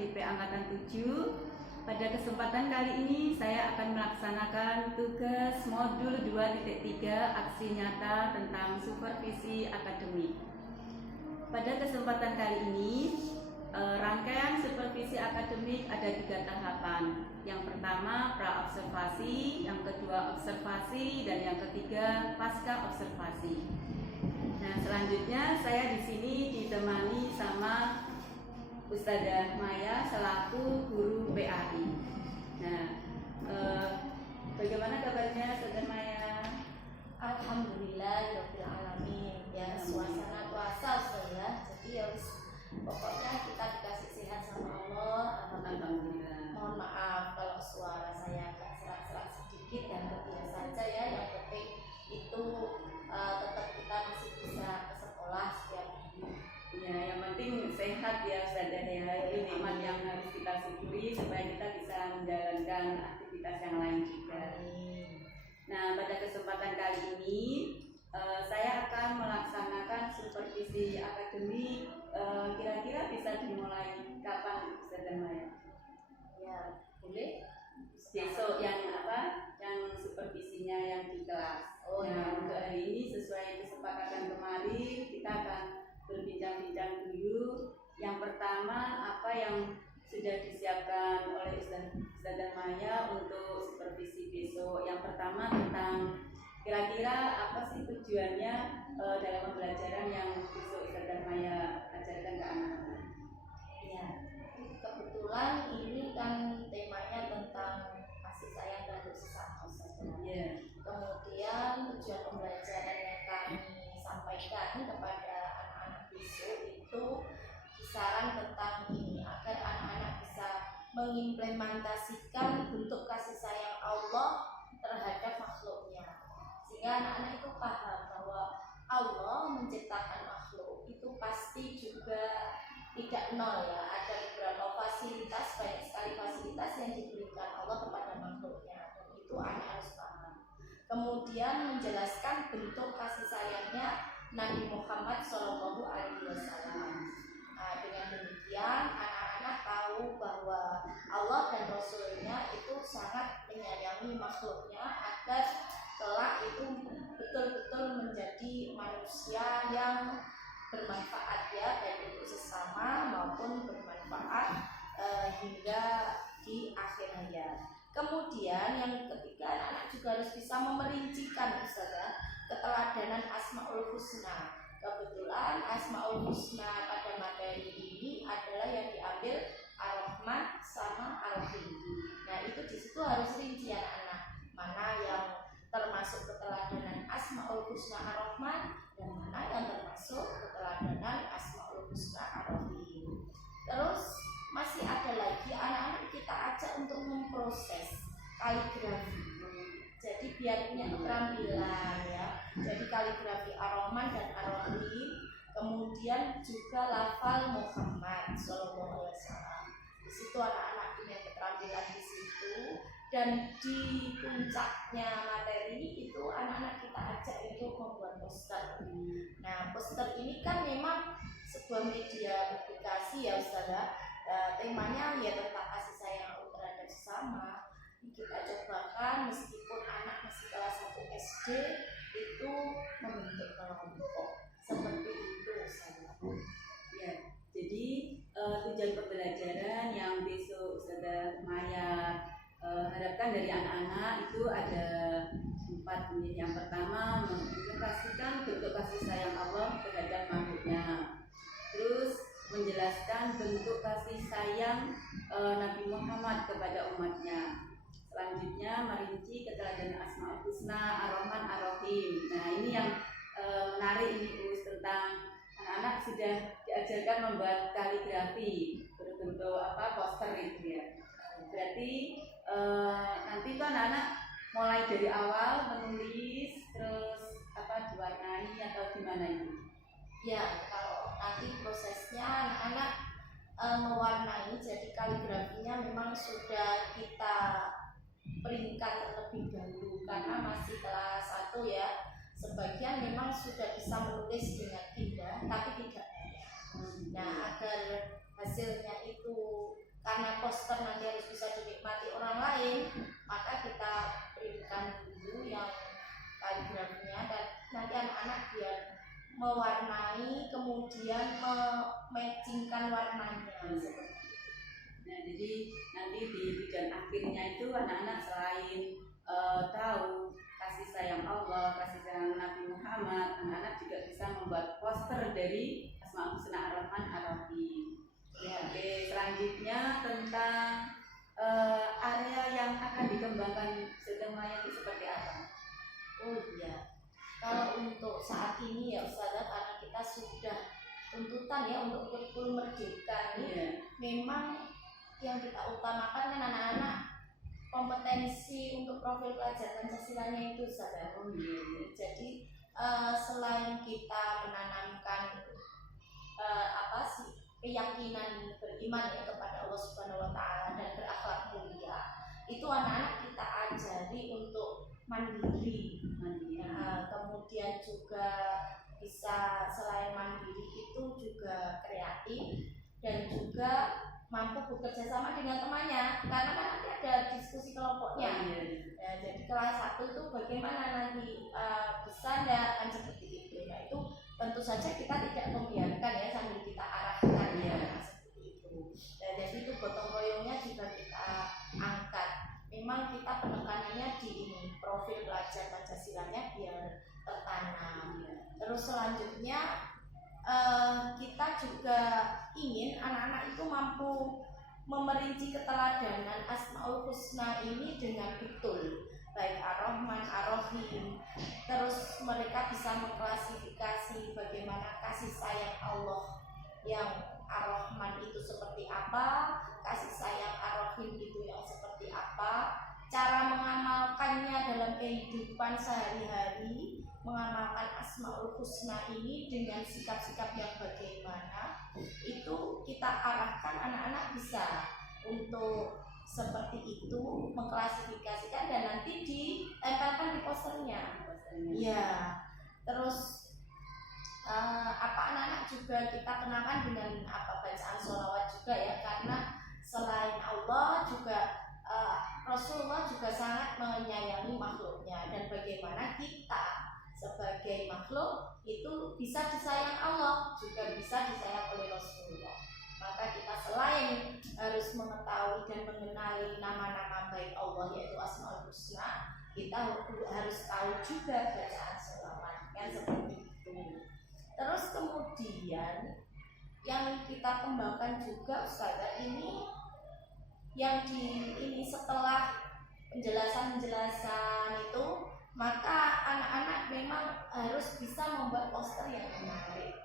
IGP Angkatan 7. Pada kesempatan kali ini saya akan melaksanakan tugas modul 2.3 aksi nyata tentang supervisi akademik. Pada kesempatan kali ini rangkaian supervisi akademik ada 3 tahapan. Yang pertama pra-observasi, yang kedua observasi, dan yang ketiga pasca observasi. Nah, selanjutnya saya di sini ditemani sama Ustadzah Maya selaku guru PAI. Nah, bagaimana kabarnya Ustadzah Maya? Alhamdulillah alamin. Ya, suasana puasa Ustazah. Jadi ya pokoknya kita dikasih sehat sama Allah. Alhamdulillah. Mohon maaf kalau suara saya agak serak-serak sedikit dan biasa saja ya. Yang penting itu tetap kita masih bisa ke sekolah setiap hari. Ya, yang penting sehat ya Ustazah ya. Itu nikmat yang harus kita syukuri supaya kita bisa menjalankan aktivitas yang lain juga. Nah, pada kesempatan kali ini saya akan melaksanakan supervisi akademik. Kira-kira bisa dimulai kapan Ustazah Maya? Ya, boleh. Besok yang supervisinya yang di kelas. Untuk hari ini sesuai kesepakatan kemarin kita akan berbincang-bincang dulu. Yang pertama, apa yang sudah disiapkan oleh Ustazah Maya untuk supervisi besok. Yang pertama tentang kira-kira apa sih tujuannya dalam pembelajaran yang besok Ustazah Maya ajarkan ke anak-anak. Ya, kebetulan ini kan temanya tentang kasih sayang dan sesama Ustazah. Yeah. Kemudian tujuan pembelajaran yang kami sampaikan kepada anak-anak besok itu kisaran tentang ini agar anak-anak bisa mengimplementasikan bentuk kasih sayang Allah terhadap makhluknya, sehingga anak-anak itu paham bahwa Allah menciptakan makhluk itu pasti juga tidak nol ya, ada beberapa fasilitas, banyak sekali fasilitas yang diberikan Allah kepada makhluknya, dan itu anak harus paham. Kemudian menjelaskan bentuk kasih sayangnya Nabi Muhammad SAW. Nah, dengan demikian anak-anak tahu bahwa Allah dan Rasulnya itu sangat menyayangi makhluknya agar kelak itu betul-betul menjadi manusia yang bermanfaat ya, baik untuk sesama maupun bermanfaat hingga di akhir hayat. Kemudian yang ketiga, anak-anak juga harus bisa memerincikan Ustazah keteladanan Asmaul Husna. Kebetulan Asmaul Husna pada materi ini adalah yang diambil Ar-Rahman sama Ar-Rahim. Nah, itu di situ harus rinci anak-anak mana yang termasuk keteladanan Asmaul Husna Ar-Rahman dan mana yang termasuk keteladanan Asmaul Husna Ar-Rahim. Terus masih ada lagi anak-anak kita ajak untuk memproses kaligrafi. Jadi biar punya keterampilan ya. Jadi kaligrafi Ar-Rahman dan Ar-Rahim, kemudian juga lafal Muhammad SAW. Di situ anak-anak punya keterampilan di situ, dan di puncaknya materi itu anak-anak kita ajak untuk membuat poster. Nah, poster ini kan memang sebuah media publikasi ya Ustazah. Temanya ya tentang kasih sayang terhadap sesama. Kita cobakan meskipun anak masih kelas 1 SD itu membentuk kelompok seperti itu Ustazah. Ya, jadi tujuan pembelajaran yang besok Ustazah Maya harapkan dari anak-anak itu ada 4. Yang pertama, mengimplementasikan bentuk kasih sayang Allah terhadap makhluknya. Terus menjelaskan bentuk kasih sayang Nabi Muhammad kepada umatnya. Selanjutnya merinci keteladanan Asmaul Husna Ar-Rahman Ar-Rahim. Nah, ini yang menarik ini tentang anak-anak sudah diajarkan membuat kaligrafi berbentuk poster itu ya. Berarti nanti tuh anak-anak mulai dari awal menulis terus diwarnai atau gimana ini? Ya, kalau nanti prosesnya anak-anak mewarnai, jadi kaligrafinya memang sudah kita peringkat terlebih dahulu karena masih kelas 1 ya. Sebagian memang sudah bisa menulis dengan indah tapi tidak banyak. Nah, agar hasilnya itu karena poster nanti harus bisa dinikmati orang lain, maka kita berikan dulu yang kaligrafinya, dan nanti anak-anak biar mewarnai kemudian mematchingkan warnanya seperti itu. Nah, jadi nanti di tujuan akhirnya itu anak-anak selain tahu kasih sayang Allah, kasih sayang Nabi Muhammad, anak-anak juga bisa membuat poster dari Asmaul Husna Ar-Rahman Ar-Rahim. Oke, selanjutnya tentang area yang akan dikembangkan Ustazah Maya itu seperti apa? Oh iya, kalau untuk saat ini ya Ustazah, karena kita sudah tuntutan ya untuk kurikulum merdeka ini, memang yang kita utamakan kan anak-anak kompetensi untuk profil pelajar Pancasilanya itu Ustazah. Jadi selain kita menanamkan keyakinan beriman ya kepada Allah Subhanahu wa taala dan berakhlak mulia, itu anak-anak kita ajari untuk mandiri. Kemudian juga bisa selain mandiri itu juga kreatif dan juga mampu bekerja sama dengan temannya, karena kan nanti ada diskusi kelompoknya. Ya, jadi kelas 1 itu bagaimana nanti bisa enggak kan seperti itu. Nah itu tentu saja kita tidak membiarkan ya, sambil kita arahkan ya seperti itu. Nah, jadi itu gotong royongnya juga kita angkat. Memang kita penekanannya di ini profil pelajar Pancasilanya biar tertanam. Terus selanjutnya kita juga ingin anak-anak itu mampu memerinci keteladanan Asmaul Husna ini dengan betul, baik Ar-Rahman, Ar-Rahim. Terus mereka bisa mengklasifikasi bagaimana kasih sayang Allah yang Ar-Rahman itu seperti apa, kasih sayang Ar-Rahim itu yang seperti apa, cara mengamalkannya dalam kehidupan sehari-hari, mengamalkan Asmaul Husna ini dengan sikap-sikap yang bagaimana, itu kita arahkan anak-anak bisa untuk seperti itu, mengklasifikasikan dan nanti ditempelkan di posternya. Ya, terus anak-anak juga kita kenakan dengan bacaan sholawat juga ya, karena selain Allah juga Rasulullah juga sangat menyayangi makhluknya, dan bagaimana kita sebagai makhluk itu bisa disayang Allah, juga bisa disayang oleh Rasulullah. Maka kita selain harus mengetahui dan mengenali nama-nama baik Allah yaitu Asmaul Husna, kita harus tahu juga bacaan sholawat kan seperti itu. Terus kemudian yang kita kembangkan juga Ustazah ini yang ini setelah penjelasan itu, maka anak-anak memang harus bisa membuat poster yang menarik.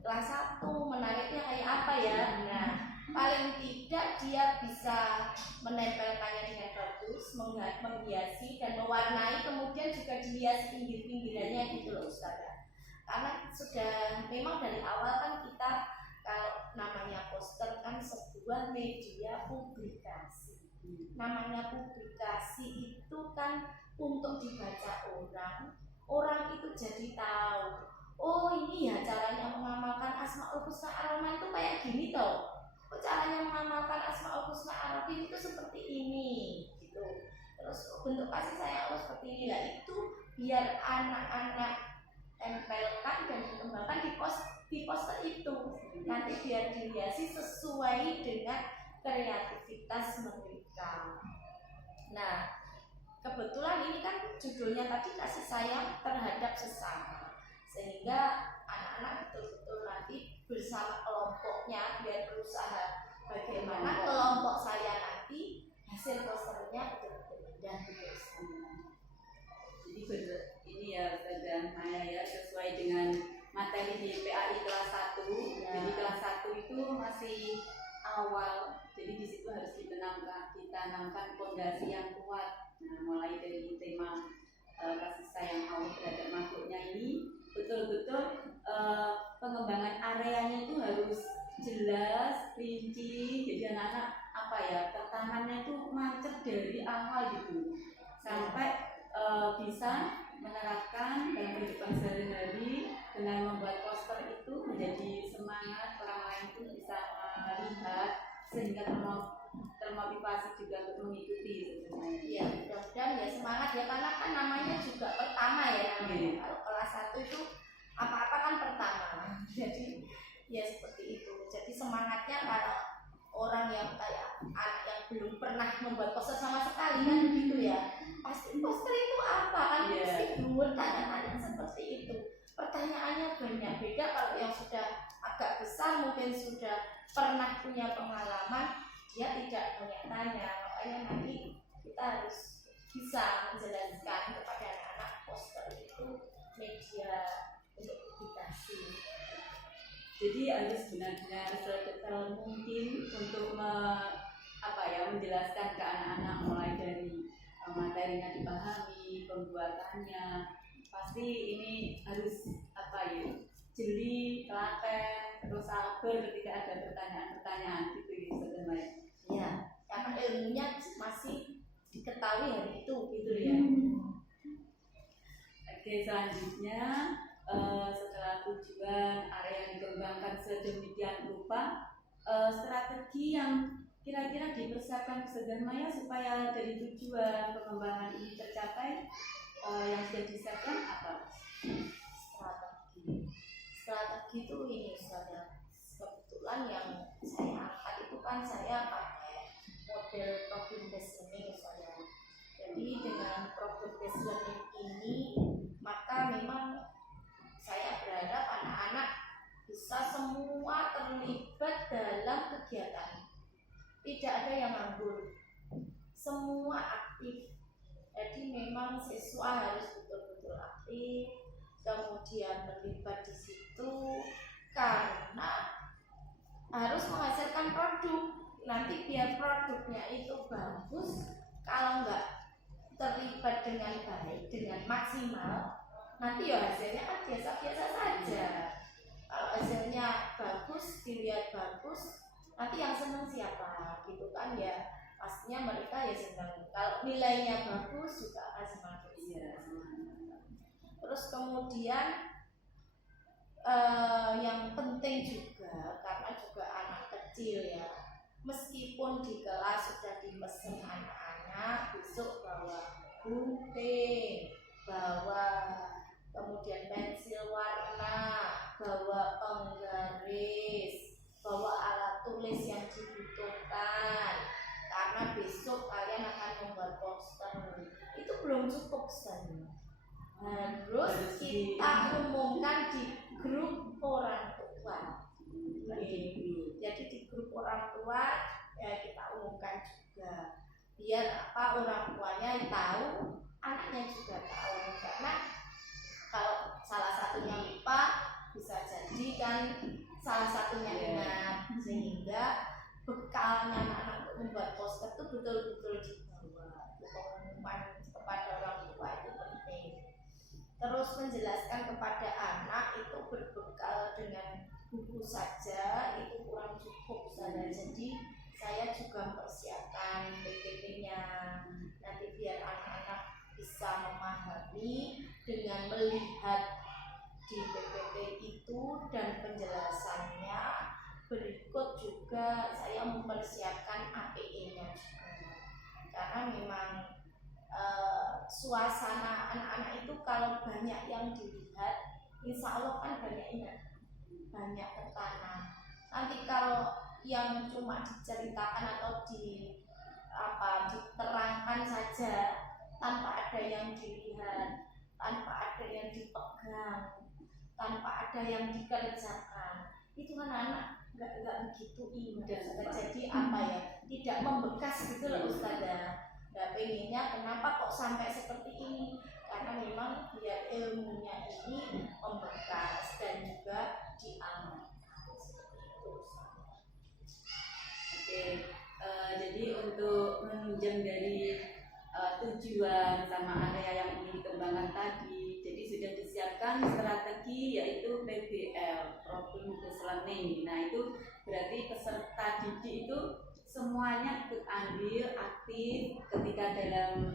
Kelas 1 menariknya kayak apa ya? Nah, paling tidak dia bisa menempelkannya dengan bagus, menghiasi dan mewarnai, kemudian juga dihias pinggir-pinggirannya gitu loh Ustazah. Karena sudah memang dari awal kan kita kalau namanya poster kan sebuah media publikasi. Namanya publikasi itu kan untuk dibaca orang itu jadi tahu, oh ini ya caranya mengamalkan Asmaul Husna Ar-Rahman itu kayak gini toh. Oh, caranya mengamalkan Asmaul Husna Ar-Rahim itu seperti ini gitu. Terus bentuk kasih sayang Allah seperti ini lah, itu biar anak-anak tempelkan dan dikembangkan di poster itu. Nanti biar dihiasi sesuai dengan kreativitas mereka. Nah, kebetulan ini kan judulnya tadi kasih sayang terhadap sesama, sehingga anak-anak betul-betul nanti bersama kelompoknya biar berusaha bagaimana kelompok saya nanti hasil posternya betul-betul indah bersama. Jadi ini ya Ustazah Maya ya, sesuai dengan materi di PAI kelas 1 ya. Jadi kelas 1 itu masih awal, jadi di situ harus ditanamkan fondasi yang kuat. Nah, mulai dari tema kasih sayang Allah terhadap makhluknya ini, betul-betul pengembangan areanya itu harus jelas, rinci. Jadi anak-anak tertanamnya itu macet dari awal gitu, sampai bisa menerapkan dalam kehidupan sehari-hari dengan membuat poster itu menjadi semangat orang lain itu bisa melihat, sehingga termotivasi juga untuk mengikuti sebenarnya. Iya, mudah-mudahan ya semangat ya, karena kan namanya juga pertama ya namanya. Kalau kelas 1 itu apa-apa kan pertama. Jadi ya seperti itu. Jadi semangatnya kalau orang yang kayak anak yang belum pernah membuat poster sama sekali kan begitu ya. Pasti poster itu apa kan pasti bertanya-tanya seperti itu. Pertanyaannya banyak, beda kalau yang sudah agak besar mungkin sudah pernah punya pengalaman, dia tidak banyak tanya. Makanya nanti kita harus bisa menjelaskan kepada anak-anak poster itu media untuk edukasi. Jadi harus benar-benar sedetail mungkin untuk menjelaskan ke anak-anak, mulai dari materinya dipahami, pembuatannya. Pasti ini harus jeli, telaten, terus sabar ketika ada pertanyaan-pertanyaan gitu ya sebenarnya. Ya, karena ilmunya masih diketahui hari itu gitu ya. Oke, selanjutnya setelah tujuan area yang dikembangkan sedemikian rupa, strategi yang kira-kira dipersiapkan Ustazah Maya supaya dari tujuan pengembangan ini tercapai, yang sudah disiapkan apa? Strategi itu ini Ustazah, kebetulan yang saya angkat itu kan saya pakai model problem based learning Ustazah. Jadi dengan problem based learning ini maka memang saya berharap anak-anak bisa semua terlibat dalam kegiatan, tidak ada yang nganggur, semua aktif. Jadi memang siswa harus betul-betul aktif, kemudian terlibat di situ karena harus menghasilkan produk. Nanti biar produknya itu bagus, kalau nggak terlibat dengan baik, dengan maksimal, nanti ya hasilnya kan biasa-biasa saja. Kalau hasilnya bagus, dilihat bagus, nanti yang senang siapa gitu kan ya, pastinya mereka ya senang. Kalau nilainya bagus juga akan semakin senang. Terus kemudian yang penting juga, karena juga anak kecil ya, meskipun di kelas sudah dipesan anak-anak besok bawa gunting, bawa kemudian pensil warna, bawa penggaris, bawa alat tulis yang dibutuhkan, karena besok kalian akan membuat poster, itu belum cukup saja. Harus kita umumkan di grup orang tua. Jadi di grup orang tua ya kita umumkan juga, biar orang tuanya tahu, anaknya juga tahu. Karena kalau salah satunya lupa, bisa jadi kan salah satunya ingat, sehingga bekalnya anak-anak untuk membuat poster itu betul-betul dibawa. Pengumuman kepada orang tua itu penting. Terus menjelaskan kepada anak itu berbekal dengan buku saja itu kurang cukup saja. Jadi saya juga mempersiapkan PPT-nya nanti biar anak-anak bisa memahami dengan melihat di PPT itu dan penjelasannya. Berikut juga saya mempersiapkan APE-nya juga, karena memang suasana anak-anak itu kalau banyak yang dilihat, insya Allah kan banyak ingat, banyak tertanam. Nanti kalau yang cuma diceritakan atau diterangkan saja tanpa ada yang dilihat, tanpa ada yang dipegang, tanpa ada yang dikerjakan, itu kan anak nggak begitu ingat. Jadi tidak membekas gitu loh Ustazah. Nggak pengennya kenapa kok sampai seperti ini, karena memang biar ilmunya ini membekas dan juga diamalkan seperti itu. Oke, jadi untuk menunjang dari tujuan sama area yang ingin dikembangkan tadi, jadi sudah disiapkan strategi yaitu PBL, Problem Based Learning. Nah itu berarti peserta didik itu semuanya ikut andil, aktif ketika dalam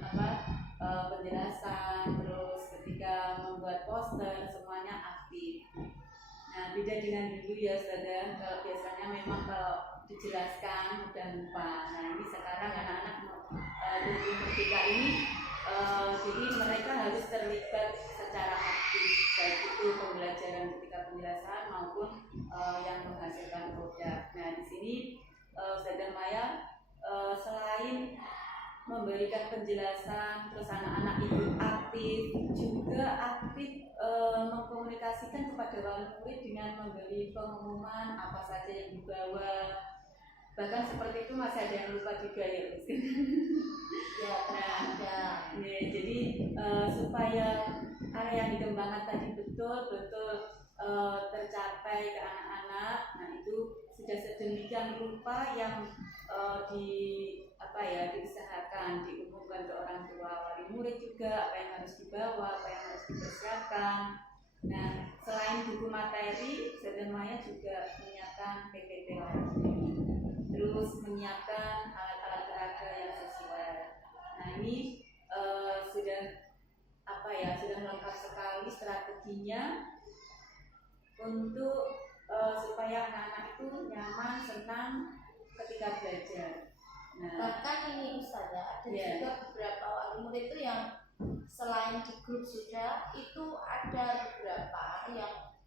penjelasan, terus ketika membuat poster semuanya aktif. Nah beda dengan dulu ya Ustazah, kalau biasanya memang kalau dijelaskan mudah lupa. Nah ini sekarang merdeka ini jadi mereka harus terlibat secara aktif, baik itu pembelajaran ketika penjelasan maupun yang menghasilkan produk. Nah di sini Ustazah Maya selain memberikan penjelasan, terus anak-anak ikut aktif, juga aktif mengkomunikasikan kepada wali murid dengan memberi pengumuman apa saja yang dibawa. Bahkan seperti itu masih ada yang lupa juga ya, Gus. Ya, ada. Ya, jadi supaya area yang dikembangkan tadi betul-betul tercapai ke anak-anak, nah itu sudah sedemikian rupa yang diusahakan, diumumkan ke orang tua wali murid juga apa yang harus dibawa, apa yang harus dipersiapkan. Nah, selain buku materi, Ustazah Maya juga menyiapkan PPT lagi, terus menyiapkan alat-alat peraga yang sesuai. Nah ini sudah lengkap sekali strateginya untuk supaya anak-anak itu nyaman, senang ketika belajar. Nah, bahkan ini Ustazah, ada juga beberapa wali murid itu yang selain di grup sudah, itu ada beberapa yang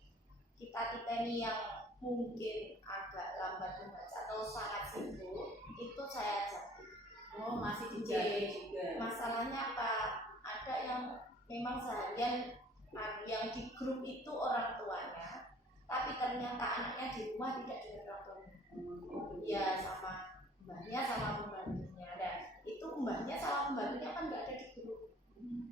kita ini yang mungkin agak lambat membaca atau sangat sibuk, itu saya ajak. Oh, masih dijaga juga. Masalahnya apa? Ada yang memang seharian yang di grup itu orang tuanya, tapi ternyata anaknya di rumah tidak dengan orang tuanya. Ya sama mbahnya sama pembantunya. Dan itu mbahnya sama pembantunya kan nggak ada di grup.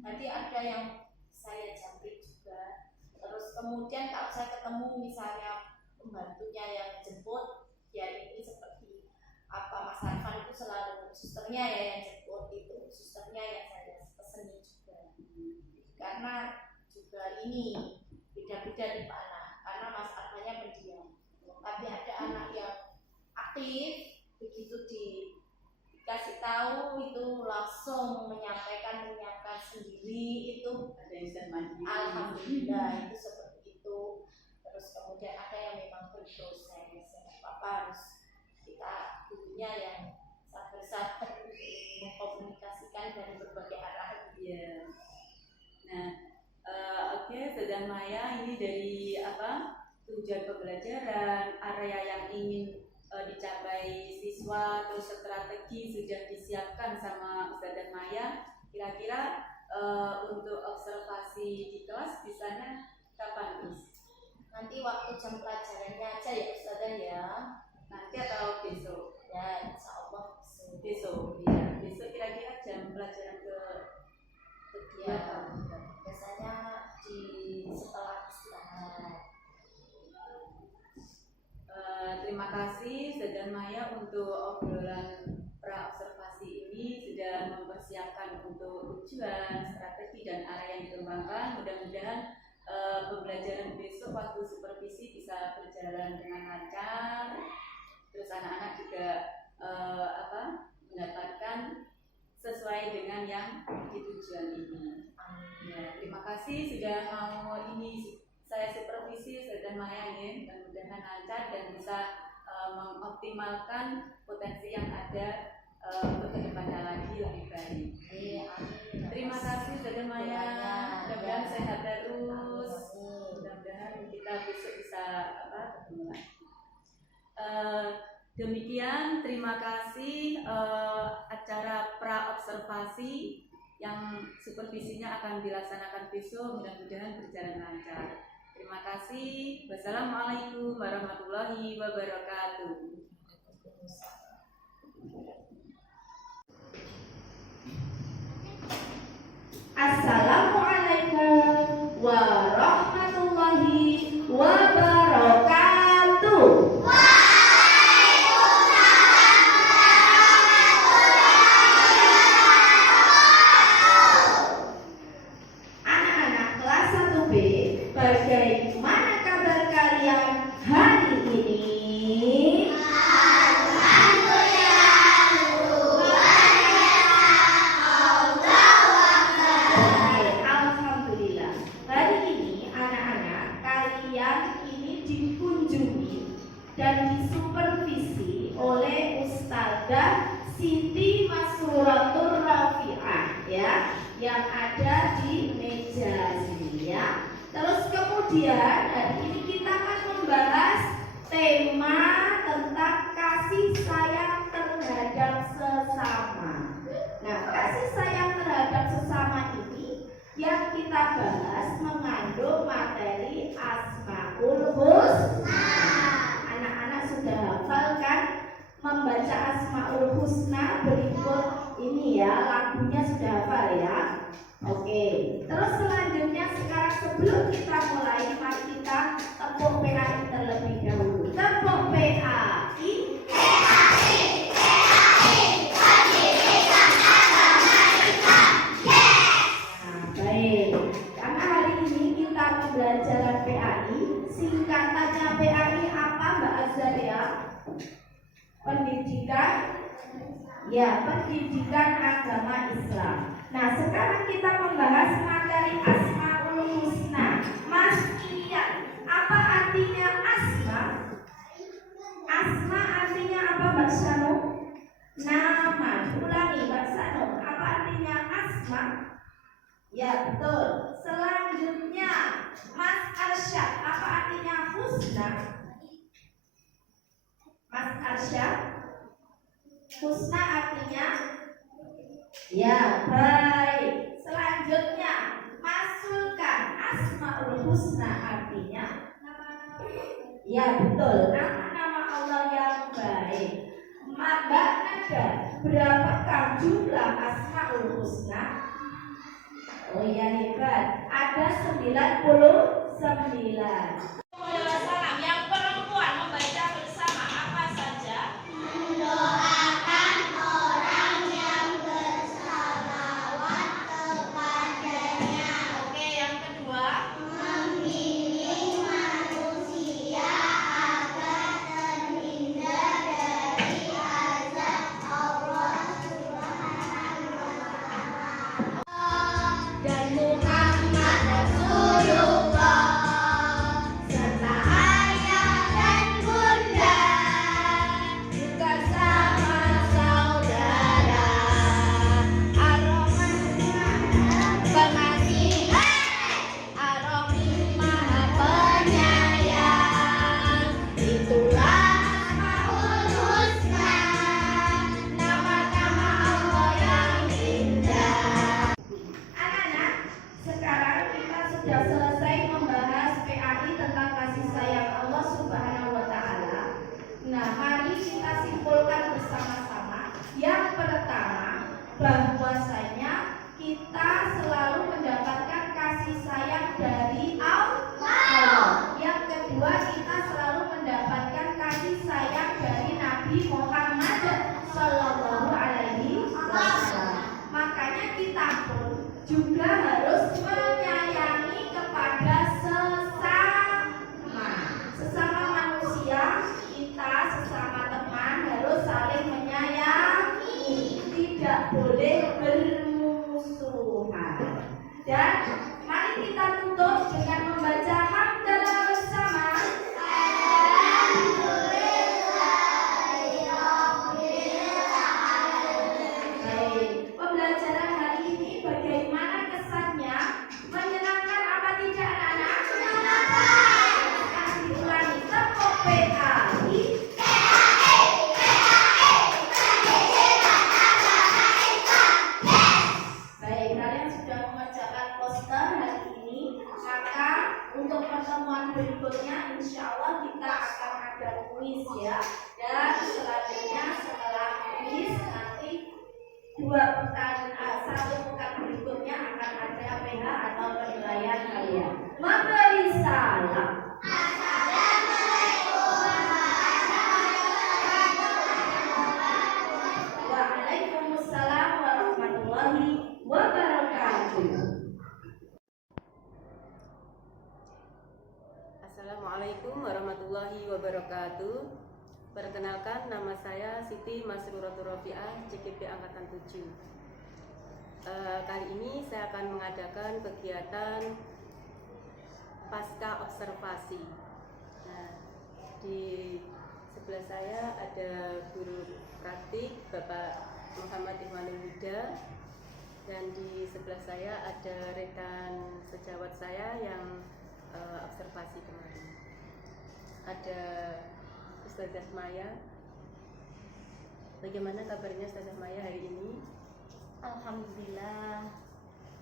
Nanti ada yang saya jemput juga. Terus kemudian kalau saya ketemu misalnya pembantunya yang jemput, ya ini seperti apa Mas Arfan itu selalu susternya ya yang jemput, itu susternya yang saya peseni juga. Karena juga ini beda-beda di Pak anak, karena Mas Arfannya pendiam. Tapi ada anak yang aktif, begitu dikasih tahu itu langsung menyampaikan sendiri, itu ada yang mandiri. Alhamdulillah itu seperti itu. Terus kemudian ada yang memang berproses, apa harus kita gurunya yang sabar-sabar mengkomunikasikan dari berbagai arah. Iya. Nah, oke, Ustazah Maya, ini dari tujuan pembelajaran, area yang ingin dicapai siswa, terus strategi sudah disiapkan sama Ustazah Maya. Kira-kira untuk observasi di kelas bisanya kapan, Gus? Nanti waktu jam pelajarannya aja ya Ustazah ya. Nanti atau besok? Ya, insya Allah besok. Ya, besok kira-kira jam pelajaran kedua. Ya, biasanya di setelah istirahat. Terima kasih Ustazah Maya untuk obrolan pra-observasi ini, sudah mempersiapkan untuk tujuan, strategi, dan area yang dikembangkan. Mudah-mudahan pembelajaran besok waktu supervisi bisa berjalan dengan lancar, terus anak-anak juga mendapatkan sesuai dengan yang di tujuan ini. Ya, terima kasih sudah mau saya supervisi Ustazah Maya nih, mudah-mudahan lancar dan bisa mengoptimalkan potensi yang ada untuk kedepannya lagi lebih baik. Terima kasih Ustazah Maya, mudah-mudahan sehat terus, mudah-mudahan kita besok bisa ketemu. Demikian, terima kasih acara pra-observasi yang supervisinya akan dilaksanakan besok, mudah-mudahan berjalan lancar. Terima kasih. Wassalamualaikum warahmatullahi wabarakatuh. Assalamualaikum warahmatullahi wabarakatuh. Anak-anak kelas 1B, bagaimana kabar kalian hari ini? Alhamdulillah. Hari ini anak-anak kalian ini dikunjungi dan disupervisi oleh Ustazah Siti Masruratur Rafi. Rafi'ah ya, yang ada di meja sini ya. Terus kemudian hari ini kita akan membahas tema tentang kasih sayang terhadap sesama. Nah, kasih sayang terhadap sesama ini yang kita bahas mengandung materi Asmaul Husna. Anak-anak sudah hafal kan membaca Asmaul Husna? Berikut ini ya, lagunya sudah hafal ya. Oke, terus selanjutnya sekarang sebelum kita mulai, mari kita tepuk PAI terlebih dahulu. Tepuk PAI. Baik, karena hari ini kita pembelajaran PAI. Singkatannya PAI apa Mbak Azhar ya? Pendidikan, ya, pendidikan agama Islam. Nah, sekarang kita membahas materi Asmaul Husna. Mas Ilian, apa artinya asma? Asma artinya apa Mbak Sanu? Nama. Ulangi Mbak Sanu, apa artinya asma? Ya, betul. Selanjutnya Mas Arsyad, apa artinya husna? Mas Arsyad, husna artinya? Ya, baik. Selanjutnya Mas Sulkan, Asmaul Husna artinya? Ya, betul. Nama-nama Allah yang baik. Mbak Nada, berapakah jumlah Asmaul Husna? Oh ya, hebat. Ada 99. Yang perempuan membaca bersama apa saja? Mendoakan orang yang bersalawat kepadanya. Oke, yang kedua, membimbing manusia agar terhindar dari azab Allah Subhanahu wa Ta'ala. Dan Muhammad Rasulullah serta ayah dan bunda, juga sama saudara, Ar-Rahman pengasih, Ar-Rahim maha penyayang. Itulah Asmaul Husna, nama-nama Allah yang indah. Anak-anak, sekarang kita sudah selesai membahas PAI tentang kasih sayang Allah Subhanahu wa Ta'ala. Nah, mari kita simpulkan bersama-sama. Yang pertama, bahwasanya kita selalu mendapatkan kasih sayang dari Allah. Yang kedua, kita selalu mendapatkan kasih sayang dari Nabi Muhammad Sallallahu Alaihi Wasallam. Makanya kita pun juga harus menyayangi kepada sesama manusia kita, sesama teman harus saling menyayangi, tidak boleh bermusuhan. Dan mari kita tutup dengan membaca hamdalah bersama. Baik, pembelajaran hari ini bagaimana kesannya? Menyenangkan apa tidak anak-anak? Menyenangkan. Kasih ulangi, tepuk PAI. Baik, kalian sudah mengerjakan poster hari ini. Maka untuk pertemuan berikutnya insya Allah kita akan ada kuis ya. Dan selanjutnya setelah kuis nanti satu pekan berikutnya akan ada PH atau penilaian kalian. Memberi salam. Waalaikumsalam warahmatullahi wabarakatuh. Assalamualaikum warahmatullahi wabarakatuh. Perkenalkan, nama saya Siti Masruratul Rafi'ah, CKP Angkatan 7. Kali ini saya akan mengadakan kegiatan pasca observasi. Nah, di sebelah saya ada guru praktik Bapak Muhammad Ikhwanul Huda, Dan di sebelah saya ada rekan sejawat saya yang observasi kemarin. Ada Ustazah Maya. Bagaimana kabarnya Ustazah Maya hari ini? Alhamdulillah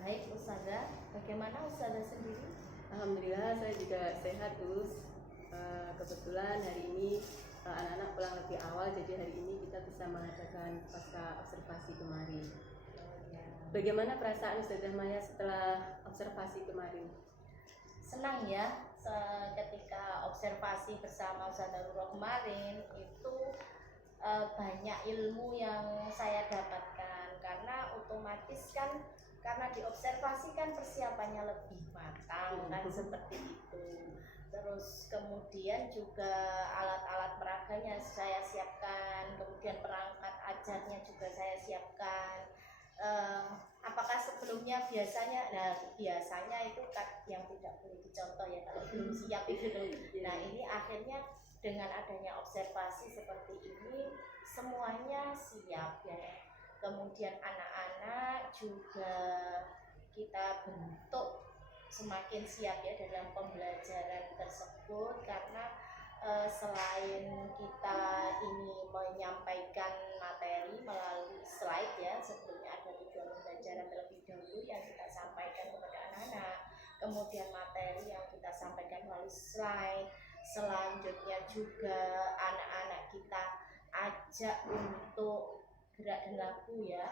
baik Ustazah. Bagaimana Ustazah sendiri? Alhamdulillah saya juga sehat Gus. Kebetulan hari ini anak-anak pulang lebih awal, jadi hari ini kita bisa mengadakan pasca observasi kemarin. Bagaimana perasaan Ustazah Maya setelah observasi kemarin? Senang ya, ketika observasi bersama Ustazah Nurul kemarin itu banyak ilmu yang saya dapatkan, karena otomatis kan karena diobservasi kan persiapannya lebih matang kan seperti itu. Terus kemudian juga alat-alat peraganya saya siapkan, kemudian perangkat ajarnya juga saya siapkan. Apakah sebelumnya biasanya, biasanya itu yang tidak boleh dicontoh ya kalau belum siap itu. Nah ini akhirnya dengan adanya observasi seperti ini semuanya siap ya. Kemudian anak-anak juga kita bentuk semakin siap ya dalam pembelajaran tersebut, karena selain kita ini menyampaikan materi melalui slide ya, sebelumnya ada tujuan pembelajaran terlebih dahulu yang kita sampaikan kepada anak-anak, kemudian materi yang kita sampaikan melalui slide, selanjutnya juga anak-anak kita ajak untuk gerak dan lagu ya.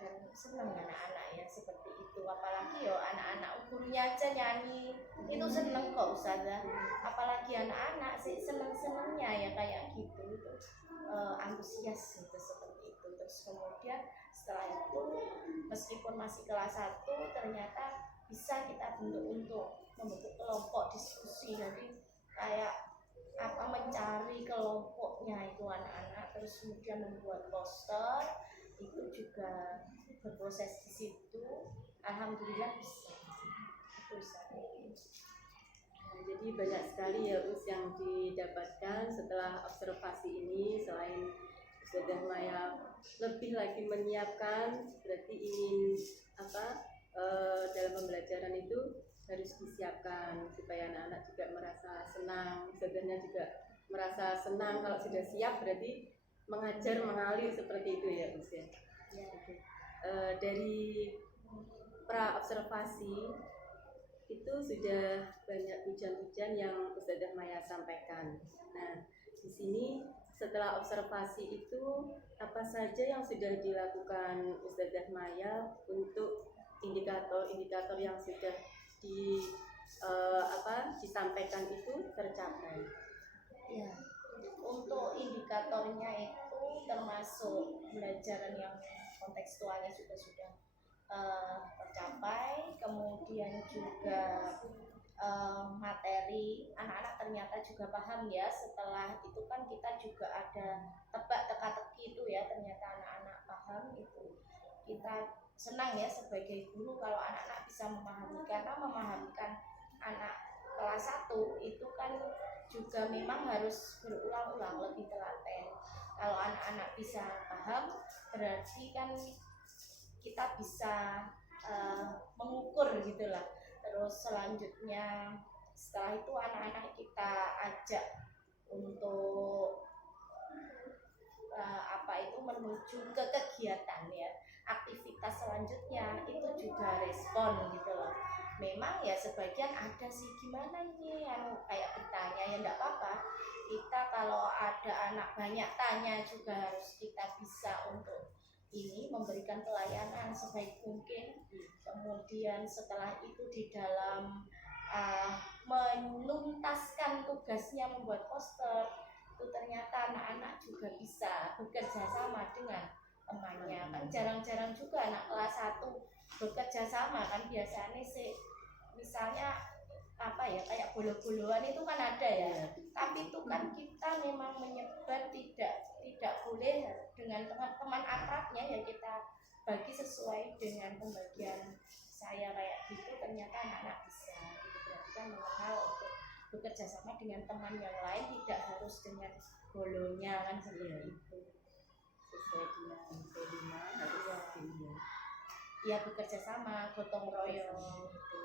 Dan senang anak-anak ya seperti itu, apalagi ya anak-anak gurunya aja nyanyi itu seneng kok Ustazah, apalagi anak-anak sih seneng-senengnya ya kayak gitu, itu antusias gitu seperti itu. Terus kemudian setelah itu meskipun masih kelas 1 ternyata bisa kita bentuk untuk membentuk kelompok diskusi, jadi kayak mencari kelompoknya itu anak-anak, terus kemudian membuat poster, itu juga berproses di situ. Alhamdulillah bisa. Jadi banyak sekali ya Us yang didapatkan setelah observasi ini. Selain Ustazah Maya lebih lagi menyiapkan, berarti ingin dalam pembelajaran itu harus disiapkan supaya anak-anak juga merasa senang, Ustazahnya juga merasa senang. Kalau sudah siap berarti mengajar mengalir seperti itu ya Gus ya. Dari pra observasi itu sudah banyak hujan-hujan yang Ustazah Maya sampaikan. Nah, di sini setelah observasi itu apa saja yang sudah dilakukan Ustazah Maya untuk indikator-indikator yang sudah disampaikan itu tercapai? Ya, untuk indikatornya itu termasuk pembelajaran yang kontekstualnya juga sudah tercapai, kemudian juga materi anak-anak ternyata juga paham ya. Setelah itu kan kita juga ada tebak teka-teki itu ya, ternyata anak-anak paham itu. Kita senang ya sebagai guru kalau anak-anak bisa memahami, karena memahamkan anak kelas 1 itu kan juga memang harus berulang-ulang, lebih telaten. Kalau anak-anak bisa paham berarti kan kita bisa mengukur gitulah. Terus selanjutnya setelah itu anak-anak kita ajak untuk menuju ke kegiatan ya, aktivitas selanjutnya itu juga respon gitu loh. Memang ya sebagian ada sih gimana ini yang kayak bertanya, ya enggak apa-apa, kita kalau ada anak banyak tanya juga harus kita bisa untuk ini memberikan pelayanan sebaik mungkin. Kemudian setelah itu di dalam menuntaskan tugasnya membuat poster itu ternyata anak-anak juga bisa bekerja sama dengan temannya. Kan jarang-jarang juga anak kelas 1 bekerja sama kan, biasanya sih misalnya kayak bolo-boloan itu kan ada ya, tapi itu kan kita memang menyebar, tidak boleh dengan teman-teman akrabnya ya, kita bagi sesuai dengan pembagian saya kayak gitu. Ternyata anak-anak bisa gitu, berarti kan mengenal untuk bekerja sama dengan teman yang lain, tidak harus dengan bolonya kan seperti itu. Sesuai dengan kelima harus ya. ya bekerja sama, gotong royong gitu.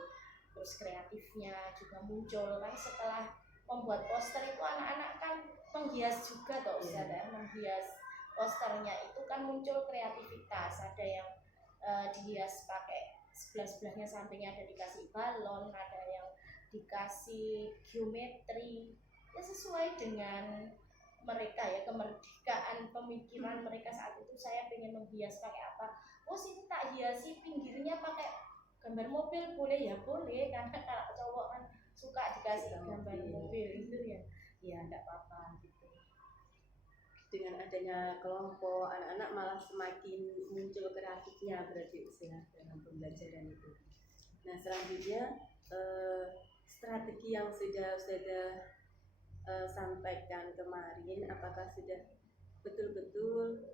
Terus kreatifnya juga muncul kan setelah membuat poster itu anak-anak kan menghias juga toh Ustaz ya, menghias posternya itu kan muncul kreativitas, ada yang dihias pakai sebelah-sebelahnya sampingnya ada dikasih balon, ada yang dikasih geometri, ya sesuai dengan mereka ya, kemerdekaan pemikiran mereka saat itu. Saya pengen menghias pakai apa, oh sini tak hiasi pinggirnya pakai gambar mobil, boleh ya boleh, karena kalau cowok kan suka dikasih gambar mobil itu ya, ya enggak apa-apa gitu. Dengan adanya kelompok anak-anak malah semakin muncul kreatifnya berarti usia dalam pembelajaran itu. Nah selanjutnya strategi yang sudah sampaikan kemarin, apakah sudah betul-betul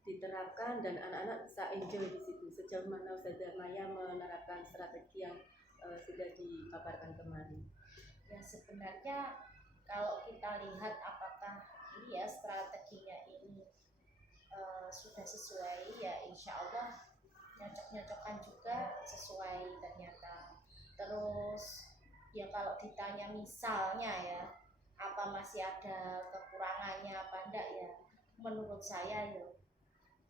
diterapkan dan anak-anak bisa enjoy di situ? Sejauh mana Ustazah Maya menerapkan strategi yang sudah dipaparkan kemarin? Ya sebenarnya kalau kita lihat apakah ini ya strateginya ini sudah sesuai, ya insya Allah nyocok-nyocokan juga sesuai ternyata. Terus ya kalau ditanya misalnya ya apa masih ada kekurangannya apa enggak, ya menurut saya ya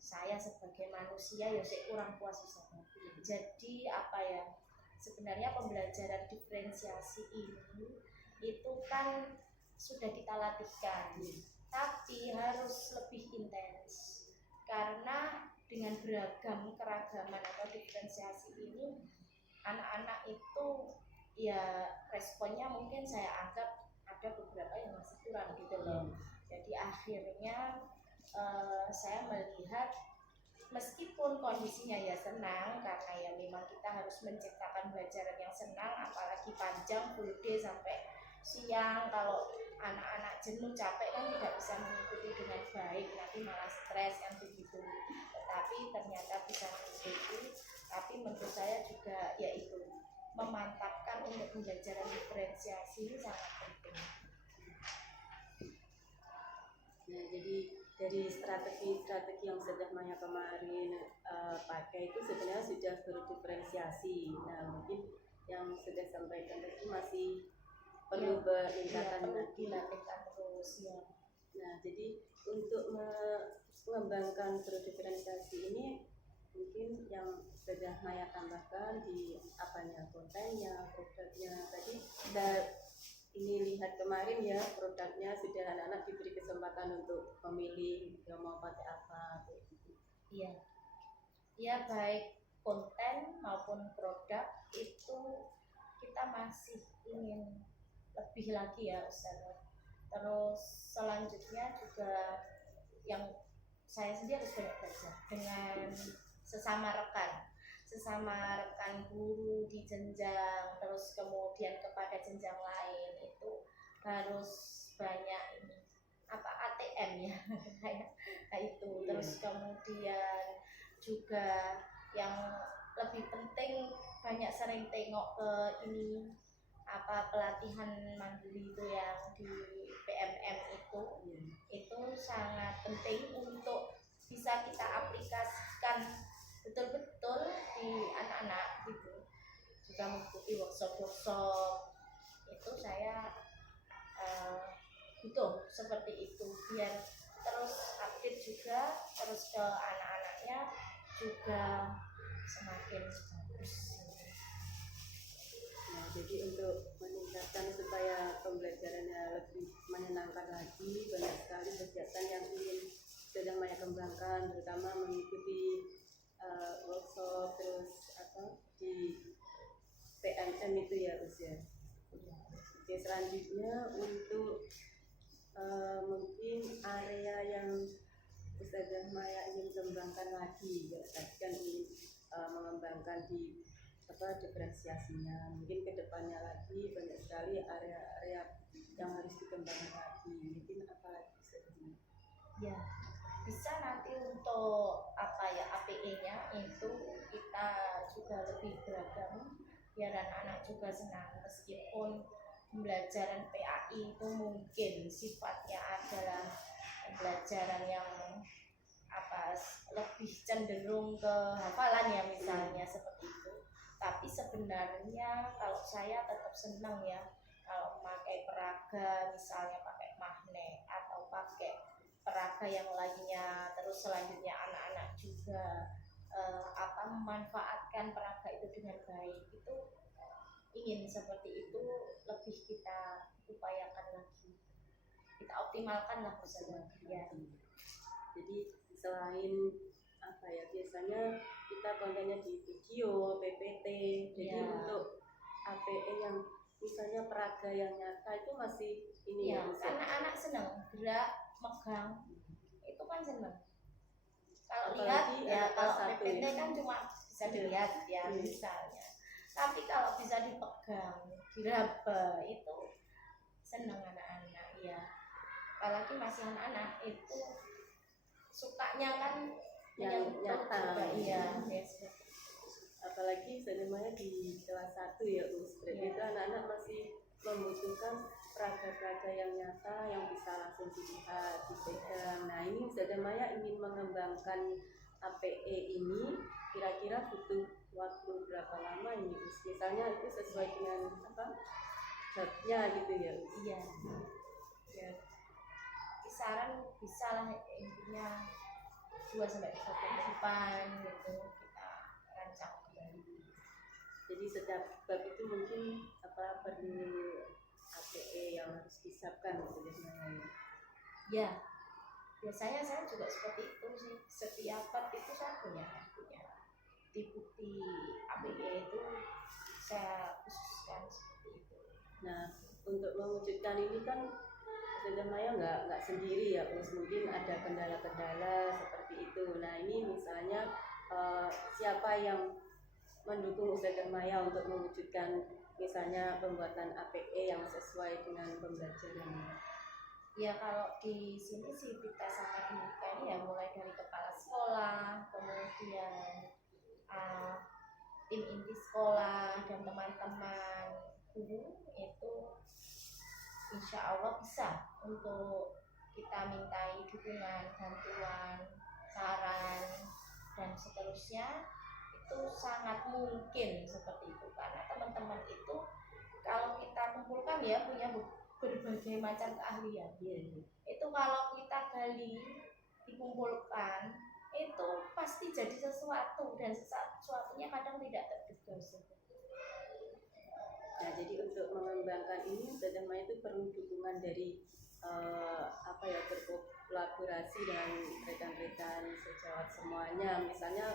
saya sebagai manusia ya saya kurang puas Ustaz. Jadi apa ya, sebenarnya pembelajaran diferensiasi ini itu kan sudah kita latihkan, tapi harus lebih intens karena dengan beragam keragaman atau diferensiasi ini anak-anak itu ya responnya mungkin saya anggap ada beberapa yang masih kurang gitu loh. Jadi akhirnya saya melihat meskipun kondisinya ya senang, karena ya memang kita harus menciptakan pembelajaran yang senang, apalagi panjang full day sampai siang. Kalau anak-anak jenuh capek kan tidak bisa mengikuti dengan baik, nanti malah stres kan begitu. Tetapi ternyata bisa mengikuti. Tapi menurut saya juga yaitu memantapkan untuk pembelajaran diferensiasi ini sangat penting. Nah, jadi dari strategi-strategi yang sudah Maya kemarin pakai itu sebenarnya sudah berdiferensiasi. Nah, mungkin yang sudah sampaikan tadi masih perlu peningkatan lagi. Terus ya. Nah, jadi untuk mengembangkan berdiferensiasi ini mungkin yang sudah Maya tambahkan di apanya, kontennya, produknya tadi kita ini lihat kemarin ya, produknya sudah anak-anak diberi kesempatan untuk memilih yang mau pakai apa gitu. Iya. Ya baik konten maupun produk itu kita masih ingin lebih lagi ya Ustaz. Terus selanjutnya juga yang saya sendiri harus banyak belajar dengan sesama rekan guru di jenjang, terus kemudian kepada jenjang lain itu harus banyak ini apa ATM ya kayak itu. Terus kemudian juga yang lebih penting banyak sering tengok ke ini apa pelatihan mandiri itu yang di PMM itu sangat penting untuk bisa kita aplikasikan betul-betul di anak-anak gitu. Juga mengikuti workshop itu saya butuh seperti itu biar terus update juga, terus ke anak-anaknya juga semakin bagus. Nah, jadi untuk meningkatkan supaya pembelajarannya lebih menyenangkan lagi, banyak sekali kegiatan yang ingin sedang Maya kembangkan, terutama mengikuti workshop terus di PMM itu ya usia. Oke, selanjutnya untuk mungkin area yang Ustazah Maya ingin kembangkan lagi, ya tadi kan ingin mengembangkan di diferensiasinya, mungkin kedepannya lagi banyak sekali area-area yang harus dikembangkan lagi, mungkin apa lagi sebenarnya? Ya bisa nanti untuk apa ya APE-nya itu kita juga lebih beragam biar anak-anak juga senang, meskipun pembelajaran PAI itu mungkin sifatnya adalah pembelajaran yang lebih cenderung ke hafalan ya misalnya seperti itu. Tapi sebenarnya kalau saya tetap senang ya kalau memakai peraga, misalnya pakai magnet atau pakai peraga yang lainnya. Terus selanjutnya anak-anak juga memanfaatkan peraga itu dengan baik, itu ingin seperti itu lebih kita upayakan lagi, kita optimalkan lah bersama ya. Jadi selain apa ya, biasanya kita kontennya di video, PPT, jadi untuk APE yang misalnya peraga yang nyata itu masih ini ya, karena anak senang gerak megang itu kan senang. Kalau lihat ya, kalau PPT kan cuma bisa dilihat ya misalnya, tapi kalau bisa dipegang, diraba itu senang anak-anak ya. Apalagi masih anak-anak itu sukanya kan yang nyata juga, iya. Apalagi sebenarnya di kelas 1 ya berarti itu anak-anak masih membutuhkan peraga-peraga yang nyata yang bisa langsung dilihat, dipegang. Nah ini Ustazah Maya ingin mengembangkan APE ini kira-kira butuh waktu berapa lama ini Us? Misalnya itu sesuai dengan apa habnya gitu ya Us? Iya ya, kisaran bisa lah intinya 2-3 bulan depan gitu kita rancang kembali. Jadi setiap bab itu mungkin apa perlu APE yang harus disiapkan sebenarnya. Ya, biasanya saya juga seperti itu sih. Setiap bab itu saya punya bukti APE itu saya khususkan seperti itu. Nah, untuk mewujudkan ini kan Ustazah Maya nggak sendiri ya, Us. Mungkin ada kendala-kendala seperti itu. Nah, ini misalnya siapa yang mendukung Ustazah Maya untuk mewujudkan misalnya pembuatan APE yang sesuai dengan pembelajaran? Ya kalau di sini sih kita sama pendidikan ya, mulai dari kepala sekolah, kemudian tim inti sekolah dan teman-teman guru itu insya Allah bisa untuk kita mintai dukungan, bantuan, saran dan seterusnya. Itu sangat mungkin seperti itu karena teman-teman itu kalau kita kumpulkan ya punya berbagai macam keahlian. Itu kalau kita gali, dikumpulkan, itu pasti jadi sesuatu dan sesuatunya kadang tidak terduga. Nah, jadi untuk mengembangkan ini Ustazah Maya itu perlu dukungan dari apa ya, berkolaborasi dengan rekan-rekan sejawat semuanya. Misalnya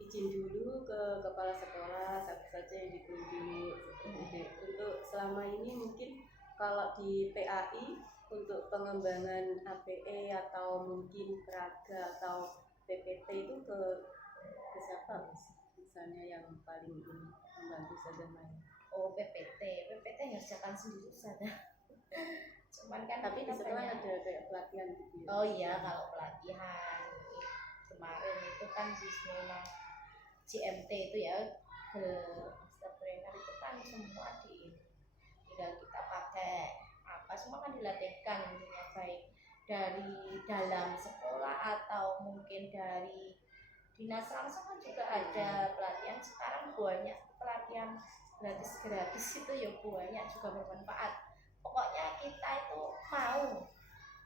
izin dulu ke kepala sekolah satu saja yang ditunjuk seperti itu. Untuk selama ini mungkin kalau di PAI untuk pengembangan APE atau mungkin peraga atau PPT itu ke siapa misalnya yang paling membantu Ustazah Maya? Oh, PPT ngerjakan sendiri saja. Cuman kan tapi di sekolah ada kayak pelatihan gitu ya? Oh iya, kalau pelatihan kemarin itu kan memang GMT itu ya, master trainer itu kan semua tinggal kita pakai apa semua kan dilatihkan intinya, baik dari dalam sekolah atau mungkin dari dinas langsung kan juga ada pelatihan. Sekarang banyak pelatihan gratis itu ya, banyak juga bermanfaat. Pokoknya kita itu mau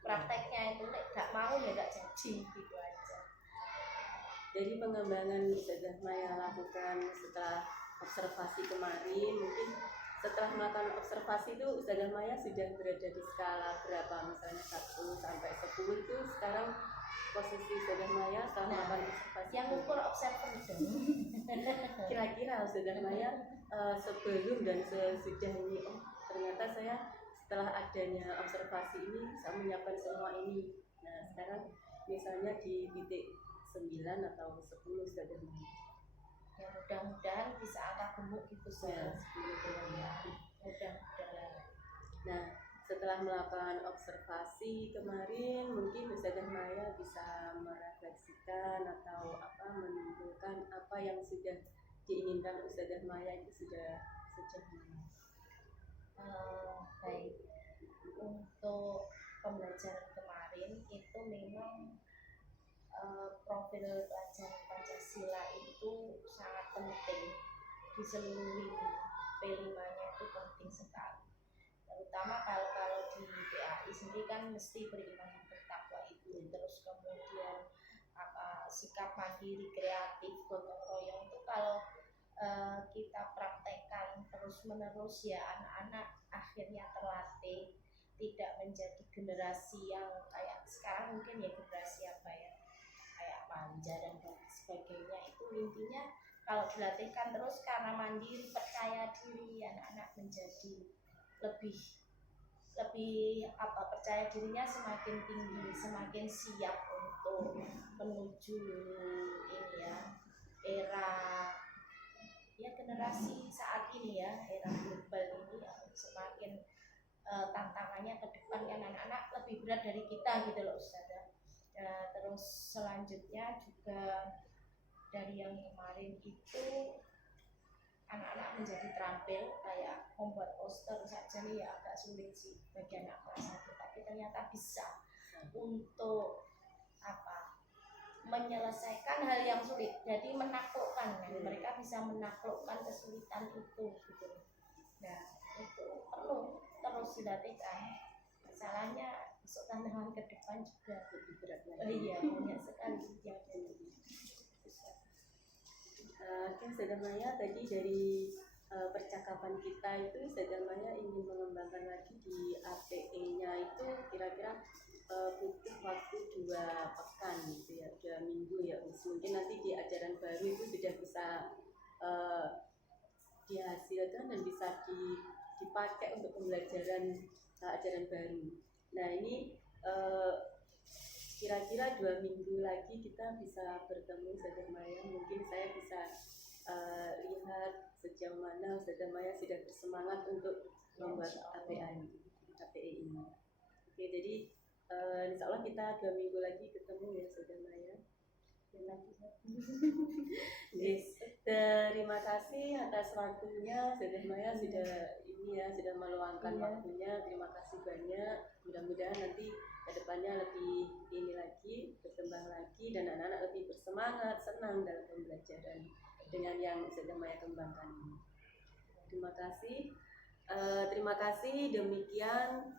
prakteknya itu, nggak mau ya nggak jadi gitu aja. Jadi pengembangan Ustazah Maya lakukan setelah observasi kemarin, mungkin setelah melakukan observasi itu Ustazah Maya sudah berada di skala berapa, misalnya 1 sampai 10 itu sekarang posisi Ustazah Maya setelah melakukan observasi yang ukur observer itu. Kira-kira Ustazah Maya sebelum dan sesudah ini, oh ternyata saya setelah adanya observasi ini bisa menyiapkan semua ini. Nah sekarang misalnya di titik 9 atau 10 Ustazah Maya. Ya mudah-mudahan bisa angka gemuk gitu ya, 10 ya. Mudah-mudahan. Nah setelah melakukan observasi kemarin, mungkin Ustazah Maya bisa merefleksikan atau menunjukkan apa yang sudah diinginkan Ustazah Maya itu sudah sejauh mana? Baik, untuk pembelajaran kemarin itu itu memang profil pelajaran Pancasila itu sangat penting di seluruh lini. P5-nya itu penting sekali. Terutama kalau di PAI sendiri kan mesti beriman dan bertakwa itu, terus kemudian sikap mandiri, kreatif, gotong royong itu kalau kita praktekkan terus menerus ya anak-anak akhirnya terlatih, tidak menjadi generasi yang kayak sekarang mungkin ya generasi apa ya kayak manja dan sebagainya. Itu intinya kalau dilatihkan terus karena mandiri, percaya diri, anak-anak menjadi lebih percaya dirinya semakin tinggi, semakin siap untuk menuju ini ya era ya generasi saat ini ya, era global ini semakin tantangannya ke depan kan anak-anak lebih berat dari kita gitu loh Ustazah. Terus selanjutnya juga dari yang kemarin itu anak-anak menjadi terampil kayak membuat poster saja nih ya agak sulit sih bagi anak kelas 1, tapi ternyata bisa untuk menyelesaikan hal yang sulit, jadi menaklukkan mereka bisa menaklukkan kesulitan itu gitu. Nah itu perlu terus dilatihkan. Masalahnya besok tantangan ke depan juga lebih berat lagi. Iya banyak sekali yang Oke, Ustazah Maya, tadi dari percakapan kita itu Ustazah Maya ingin mengembangkan lagi di APE-nya itu kira-kira butuh waktu 2 pekan gitu ya, 2 minggu ya. Mungkin nanti di ajaran baru itu sudah bisa dihasilkan dan bisa dipakai untuk pembelajaran ajaran baru. Nah ini kira-kira 2 minggu lagi kita bisa bertemu Ustazah Maya. Mungkin saya bisa lihat sejauh mana Ustazah Maya sudah bersemangat untuk membuat APE ini. Oke, jadi insya Allah kita 2 minggu lagi ketemu ya Ustazah Maya. Yes. Terima kasih atas waktunya Ustazah Maya sudah meluangkan waktunya. Terima kasih banyak. Mudah-mudahan nanti kedepannya lebih ini lagi, berkembang lagi dan anak-anak lebih bersemangat, senang dalam pembelajaran dengan yang Ustazah Maya kembangkan ini. Terima kasih. Demikian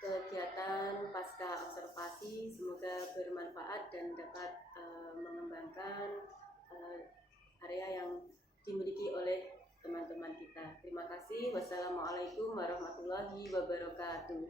kegiatan pasca observasi, semoga bermanfaat dan dapat mengembangkan area yang dimiliki oleh teman-teman kita. Terima kasih. Wassalamualaikum warahmatullahi wabarakatuh.